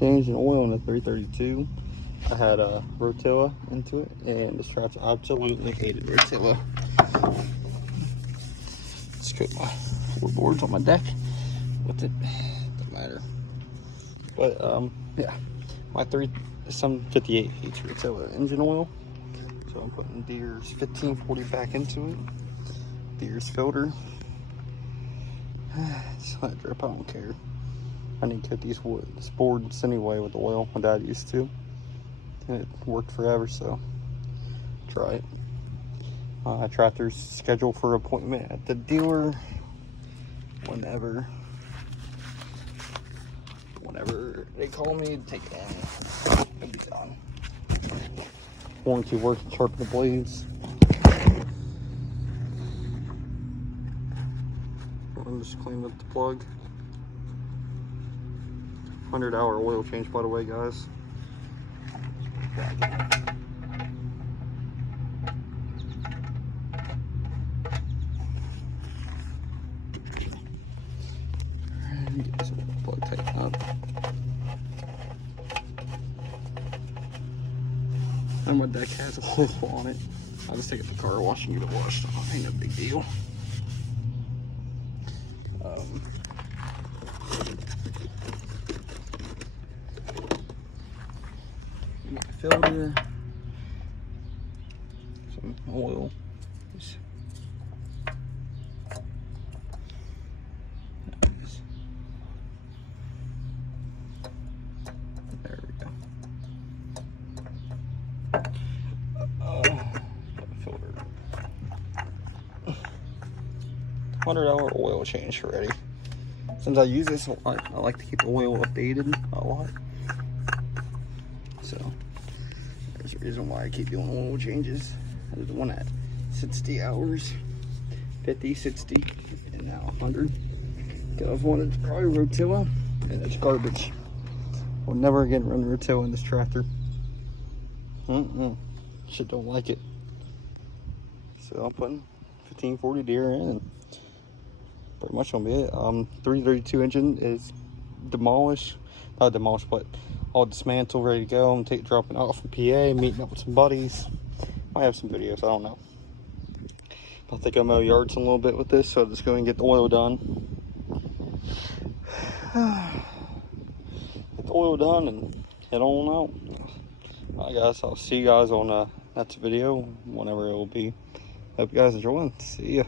changing oil in a 332. I had a Rotilla into it, and this tractor absolutely hated Rotilla. Let's put my floorboards on my deck with it. Doesn't matter. But yeah, my x758 hates Rotilla engine oil, so I'm putting Deere's 1540 back into it. Deere's filter. Just let it drip. I don't care. I need to get these boards anyway with the oil my dad used to, and it worked forever. So try it. Tractor's scheduled for appointment at the dealer whenever they call me to take it in. It'll be done. Warranty work, sharpen the blades. I'm just cleaning up the plug. 100-hour oil change, by the way, guys. Get this plug tightened up. And my deck has oil on it. I'll just take it to the car wash and get it washed off. Ain't no big deal. Get the filter, some oil. There we go. Filter. 100-hour oil change already. Since I use this a lot, I like to keep the oil updated a lot. So there's a reason why I keep doing oil changes. There's the one at 60 hours, 50, 60, and now 100. Because one is probably Rotilla, and it's garbage. We'll never again run Rotilla in this tractor. Shit, don't like it. So I'm putting 1540 Deere in, and pretty much gonna be it. 332 engine is demolished, not demolished, but all dismantled, ready to go. I'm dropping it off in PA, meeting up with some buddies. I have some videos, I don't know. I think I'll mow yards a little bit with this, so I'll just go and get the oil done. Get the oil done and head on out. Alright guys, I'll see you guys on next video, whenever it will be. Hope you guys enjoy. See ya.